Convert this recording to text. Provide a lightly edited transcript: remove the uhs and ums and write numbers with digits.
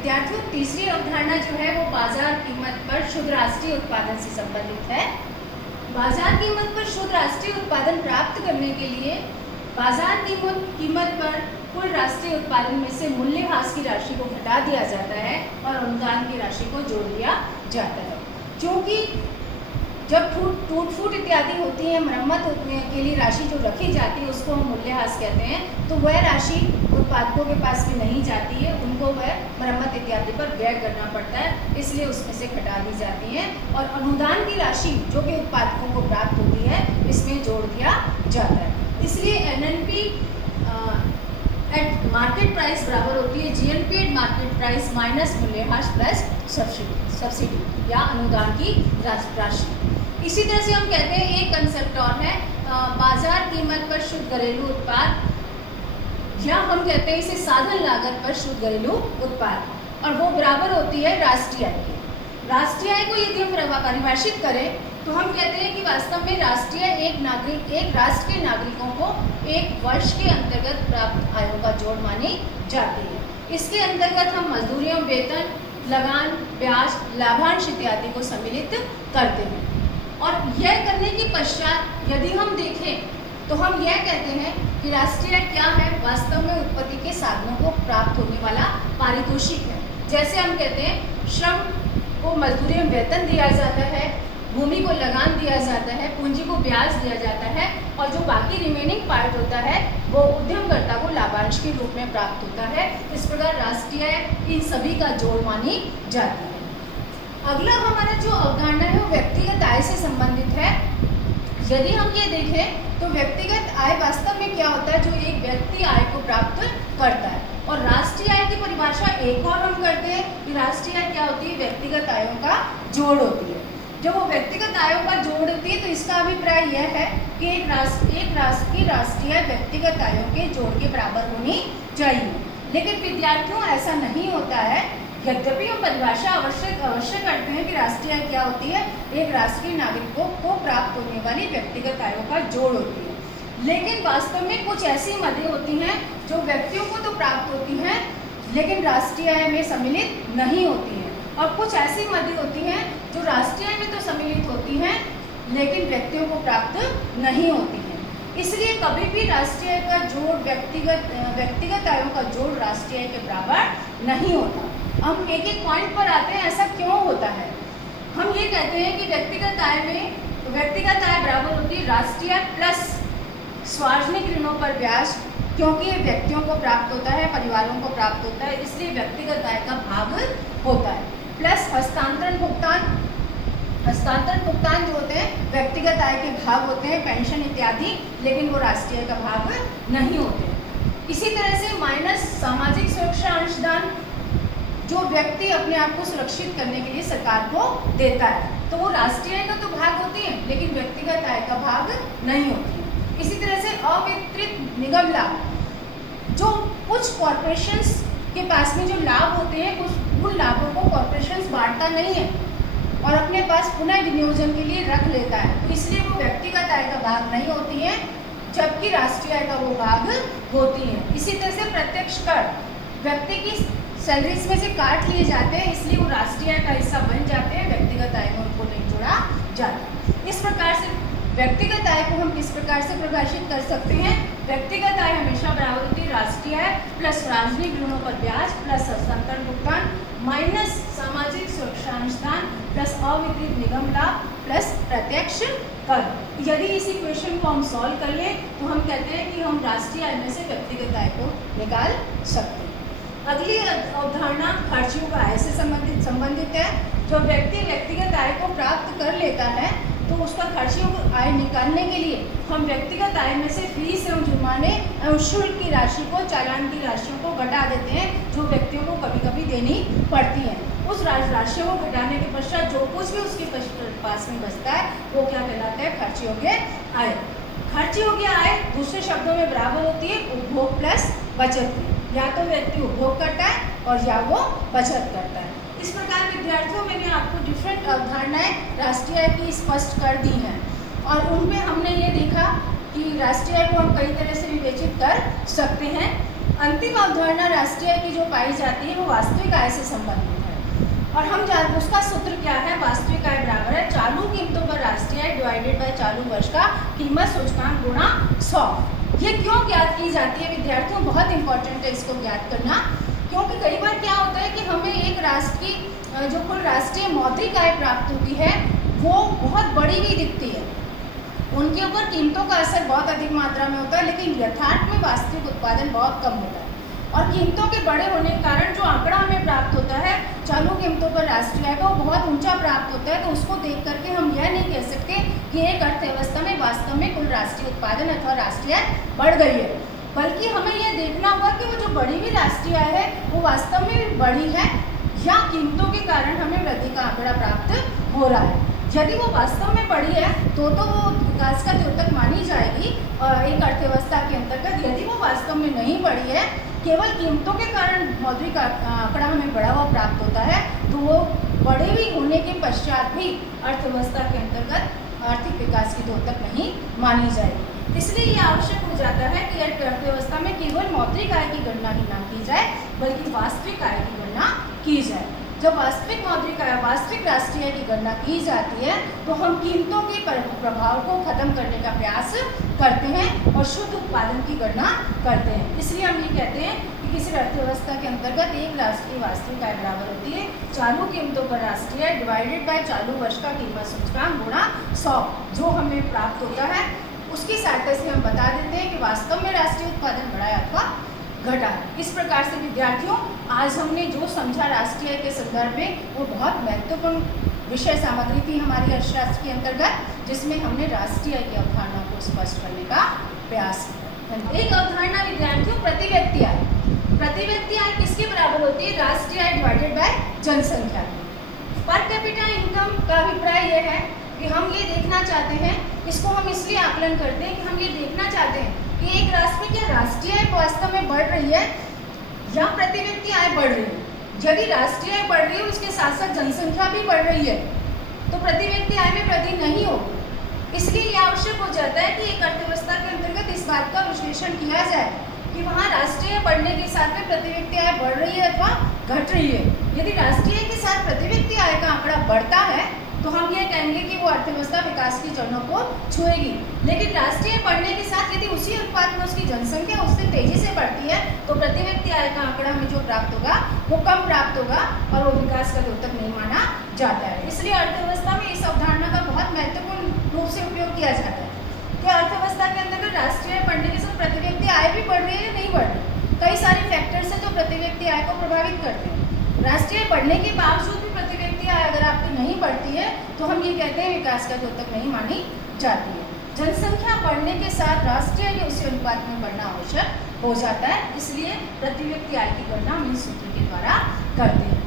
विद्यार्थियों, तीसरी अवधारणा जो है वो बाजार कीमत पर शुद्ध राष्ट्रीय उत्पादन से संबंधित है। बाजार कीमत पर शुद्ध राष्ट्रीय उत्पादन प्राप्त करने के लिए बाजार कीमत पर कुल राष्ट्रीय उत्पादन में से मूल्यह्रास की राशि को घटा दिया जाता है और अनुदान की राशि को जोड़ दिया जाता है। क्योंकि जब टूट फूट इत्यादि होती है, मरम्मत के लिए राशि जो रखी जाती है उसको हम मूल्यह्रास कहते हैं, तो वह राशि उत्पादकों के पास भी नहीं जाती है, उनको वह मरम्मत इत्यादि पर व्यय करना पड़ता है, इसलिए उसमें से घटा दी जाती है और अनुदान की राशि जो कि उत्पादकों को प्राप्त होती है इसमें जोड़ दिया जाता है। इसलिए एनएनपी एट मार्केट प्राइस बराबर होती है GNP eight market price minus मूल्यह्रास प्लस सब्सिडी या अनुदान की राशि। इसी तरह से हम कहते हैं, एक कंसेप्ट और है बाजार कीमत पर शुद्ध घरेलू उत्पाद, या हम कहते हैं इसे साधन लागत पर शुद्ध घरेलू उत्पाद, और वो बराबर होती है राष्ट्रीय आय की। राष्ट्रीय आय को यदि हम परिभाषित करें तो हम कहते हैं कि वास्तव में राष्ट्रीय एक राष्ट्र के नागरिकों को एक वर्ष के अंतर्गत प्राप्त आयों का जोड़ मानी जाती है। इसके अंतर्गत हम मजदूरियों, वेतन, लगान, ब्याज, लाभांश इत्यादि को सम्मिलित करते हैं। और यह करने के पश्चात यदि हम देखें तो हम यह कहते हैं कि राष्ट्रीय आय क्या है, वास्तव में उत्पत्ति के साधनों को प्राप्त होने वाला पारितोषिक है। जैसे हम कहते हैं श्रम को मजदूरी में वेतन दिया जाता है, भूमि को लगान दिया जाता है, पूंजी को ब्याज दिया जाता है, और जो बाकी रिमेनिंग पार्ट होता है वो उद्यमकर्ता को लाभांश के रूप में प्राप्त होता है। इस प्रकार राष्ट्रीय आय इन सभी का जोड़ मानी जाती है। अगला हमारा जो अवधारणा है वो व्यक्तिगत आय से संबंधित है। यदि हम ये देखें तो व्यक्तिगत आय वास्तव में क्या होता है, जो एक व्यक्ति आय को प्राप्त करता है। और राष्ट्रीय आय की परिभाषा एक और हम करते हैं कि राष्ट्रीय आय क्या होती है, व्यक्तिगत आयों का जोड़ होती है। जब वो व्यक्तिगत आयों का जोड़ होती है तो इसका अभिप्राय यह है कि एक राष्ट्र की राष्ट्रीय आय व्यक्तिगत आयों के जोड़ के बराबर होनी चाहिए। लेकिन विद्यार्थियों, ऐसा नहीं होता है। यद्यपि हम परिभाषा अवश्य करते हैं कि राष्ट्रीय आय क्या होती है, एक राष्ट्र के नागरिकों को प्राप्त होने वाली व्यक्तिगत आयों का जोड़ होती है। लेकिन वास्तव में कुछ ऐसी मदें होती हैं जो व्यक्तियों को तो प्राप्त होती हैं लेकिन राष्ट्रीय आय में सम्मिलित नहीं होती हैं, और कुछ ऐसी मदें होती हैं जो राष्ट्रीय आय में तो सम्मिलित होती हैं लेकिन व्यक्तियों को प्राप्त नहीं होती हैं। इसलिए कभी भी राष्ट्रीय आय का जोड़ व्यक्तिगत आयों का जोड़ राष्ट्रीय आय के बराबर नहीं होता। हम एक एक पॉइंट पर आते हैं, ऐसा क्यों होता है। हम ये कहते हैं कि व्यक्तिगत आय बराबर होती है राष्ट्रीय आय प्लस सार्वजनिक ऋणों पर ब्याज, क्योंकि ये व्यक्तियों को प्राप्त होता है, परिवारों को प्राप्त होता है, इसलिए व्यक्तिगत आय का भाग होता है। प्लस हस्तांतरण भुगतान जो होते हैं व्यक्तिगत आय के भाग होते हैं, पेंशन इत्यादि, लेकिन वो राष्ट्रीय आय का भाग नहीं होते। इसी तरह से माइनस सामाजिक सुरक्षा अंशदान, जो व्यक्ति अपने आप को सुरक्षित करने के लिए सरकार को देता है, तो वो राष्ट्रीय आय का तो भाग होती है लेकिन व्यक्तिगत आय का भाग नहीं होती है। इसी तरह से अवितरित निगम लाभ, जो कुछ कॉरपोरेशंस के पास में जो लाभ होते हैं, कुछ उन लाभों को कॉरपोरेशंस बांटता नहीं है और अपने पास पुनः विनियोजन के लिए रख लेता है, तो इसलिए वो व्यक्तिगत आय का भाग नहीं होती है, जबकि राष्ट्रीय आय का वो भाग होती है। इसी तरह से प्रत्यक्ष कर, व्यक्ति की सैलरीज में से काट लिए जाते हैं, इसलिए वो राष्ट्रीय आय का हिस्सा बन जाते हैं, व्यक्तिगत आय में उनको नहीं जोड़ा जाता। इस प्रकार से व्यक्तिगत आय को हम किस प्रकार से परिभाषित कर सकते हैं, व्यक्तिगत आय हमेशा बराबर होती है राष्ट्रीय आय प्लस सार्वजनिक ऋणों पर ब्याज प्लस हस्तांतरण भुगतान माइनस सामाजिक सुरक्षा अंशदान प्लस अवितरित निगम लाभ प्लस प्रत्यक्ष कर। यदि इस इक्वेशन को हम सॉल्व कर लें तो हम कहते हैं कि हम राष्ट्रीय आय में से व्यक्तिगत आय को निकाल सकते हैं। अगली अवधारणा खर्चियों का आय से संबंधित है। जो व्यक्ति व्यक्तिगत आय को प्राप्त कर लेता है तो उसका खर्चियों को आय निकालने के लिए हम व्यक्तिगत आय में से फीस एवं जुर्माने एवं शुल्क की राशि को, चालान की राशियों को घटा देते हैं, जो व्यक्तियों को कभी कभी देनी पड़ती हैं। उस राशियों को घटाने के पश्चात जो कुछ भी उसके पास में बचता है वो क्या कहलाता है, खर्च योग्य आय। खर्च योग्य आय दूसरे शब्दों में बराबर होती है उपभोग प्लस बचत की। या तो व्यक्ति उपभोग करता है और या वो बचत करता है। इस प्रकार विद्यार्थियों, मैंने आपको डिफरेंट अवधारणाएं राष्ट्रीय आय की स्पष्ट कर दी हैं और उनमें हमने ये देखा कि राष्ट्रीय आय को हम कई तरह से विवेचित कर सकते हैं। अंतिम अवधारणा राष्ट्रीय आय की जो पाई जाती है वो वास्तविक आय से संबंधित है। और हम उसका सूत्र क्या है? वास्तविक आय बराबर है चालू कीमतों पर राष्ट्रीय आय डिवाइडेड बाय चालू वर्ष का कीमत सूचकांक गुणा 100। ये क्यों ज्ञात की जाती है विद्यार्थियों? बहुत इंपॉर्टेंट है इसको ज्ञात करना, क्योंकि कई बार क्या होता है कि हमें एक राष्ट्र की जो कुल राष्ट्रीय मौद्रिक आय प्राप्त होती है वो बहुत बड़ी भी दिखती है, उनके ऊपर कीमतों का असर बहुत अधिक मात्रा में होता है, लेकिन यथार्थ में वास्तविक उत्पादन बहुत कम होता है। और कीमतों के बड़े होने के कारण जो आंकड़ा हमें प्राप्त होता है चालू कीमतों पर राष्ट्रीय आय का वो बहुत ऊंचा प्राप्त होता है। तो उसको देख करके हम यह नहीं कह सकते कि एक अर्थव्यवस्था में वास्तव में कुल राष्ट्रीय उत्पादन अथवा राष्ट्रीय आय बढ़ गई है, बल्कि हमें यह देखना होगा कि वो जो बढ़ी हुई राष्ट्रीय आय है वो वास्तव में बढ़ी है या कीमतों के कारण हमें वृद्धि का आंकड़ा प्राप्त हो रहा है। यदि वो वास्तव में बढ़ी है तो वो विकास का द्योतक मानी जाएगी एक अर्थव्यवस्था के अंतर्गत। यदि वो वास्तव में नहीं बढ़ी है, केवल कीमतों के कारण मौद्रिक आंकड़ा हमें बढ़ा हुआ प्राप्त होता है, तो वो बढ़े हुई होने के पश्चात भी अर्थव्यवस्था के अंतर्गत आर्थिक विकास की द्योतक नहीं मानी जाएगी। इसलिए ये आवश्यक हो जाता है कि अर्थव्यवस्था में केवल मौद्रिक आय की गणना ही ना की जाए, बल्कि वास्तविक आय की गणना की जाए। जब वास्तविक मौद्रिक आय, वास्तविक राष्ट्रीय आय की गणना की जाती है तो हम कीमतों के प्रभाव को खत्म करने का प्रयास करते हैं और शुद्ध उत्पादन की गणना करते हैं। इसलिए हम ये कहते हैं कि किसी अर्थव्यवस्था के अंतर्गत एक राष्ट्रीय वास्तविक आय बराबर होती है चालू कीमतों पर राष्ट्रीय आय डिवाइडेड बाय चालू वर्ष का कीमत सूचकांक गुणा 100। जो हमें प्राप्त होता है उसकी सहायता से हम बता देते हैं कि वास्तव में राष्ट्रीय उत्पादन बढ़ा है अथवा घटा है। इस प्रकार से विद्यार्थियों आज हमने जो समझा राष्ट्रीय आय के संदर्भ में वो बहुत महत्वपूर्ण विषय सामग्री थी हमारी अर्थशास्त्र के अंतर्गत, जिसमें हमने राष्ट्रीय आय की अवधारणा को स्पष्ट करने का प्रयास किया। एक अवधारणा विद्यार्थियों प्रति व्यक्ति आय। प्रति व्यक्ति आय किसके बराबर होती है? राष्ट्रीय आय डिवाइडेड बाय जनसंख्या। पर कैपिटा इनकम का अभिप्राय यह है कि हम ये देखना चाहते हैं, इसको हम इसलिए आकलन करते हैं कि हम ये देखना चाहते हैं कि एक राष्ट्र में क्या राष्ट्रीय आय वास्तव में बढ़ रही है या प्रति व्यक्ति आय बढ़ रही है। यदि राष्ट्रीय आय बढ़ रही है उसके साथ साथ जनसंख्या भी बढ़ रही है तो प्रति व्यक्ति आय में वृद्धि नहीं होगी। इसलिए यह आवश्यक हो जाता है कि एक अर्थव्यवस्था के अंतर्गत इस बात का विश्लेषण किया जाए कि वहाँ राष्ट्रीय आय बढ़ने के साथ में प्रति व्यक्ति आय बढ़ रही है अथवा घट रही है। यदि राष्ट्रीय आय के साथ प्रति व्यक्ति आय का आंकड़ा बढ़ता है तो हम ये कहेंगे कि वो अर्थव्यवस्था विकास की चरणों को छुएगी। लेकिन राष्ट्रीय बढ़ने के साथ यदि उसी अनुपात में उसकी जनसंख्या उससे तेजी से बढ़ती है तो प्रति व्यक्ति आय का आंकड़ा हमें जो प्राप्त होगा वो कम प्राप्त होगा और वो विकास का द्योतक नहीं माना जाता है। इसलिए अर्थव्यवस्था में इस अवधारणा का बहुत महत्वपूर्ण रूप से उपयोग किया जाता है कि अर्थव्यवस्था के अंतर्गत राष्ट्रीय आय बढ़ने के साथ प्रति व्यक्ति आय भी बढ़ रही है या नहीं बढ़ रही। कई सारे फैक्टर्स हैं जो प्रति व्यक्ति आय को प्रभावित करते हैं। राष्ट्रीय बढ़ने के बावजूद भी प्रति व्यक्ति आय अगर आपकी नहीं बढ़ती है तो हम ये कहते हैं विकास का द्योतक नहीं मानी जाती है। जनसंख्या बढ़ने के साथ राष्ट्रीय आय उसी अनुपात में बढ़ना आवश्यक हो जाता है। इसलिए प्रति व्यक्ति आय की गणना हम इस सूत्र के द्वारा करते हैं।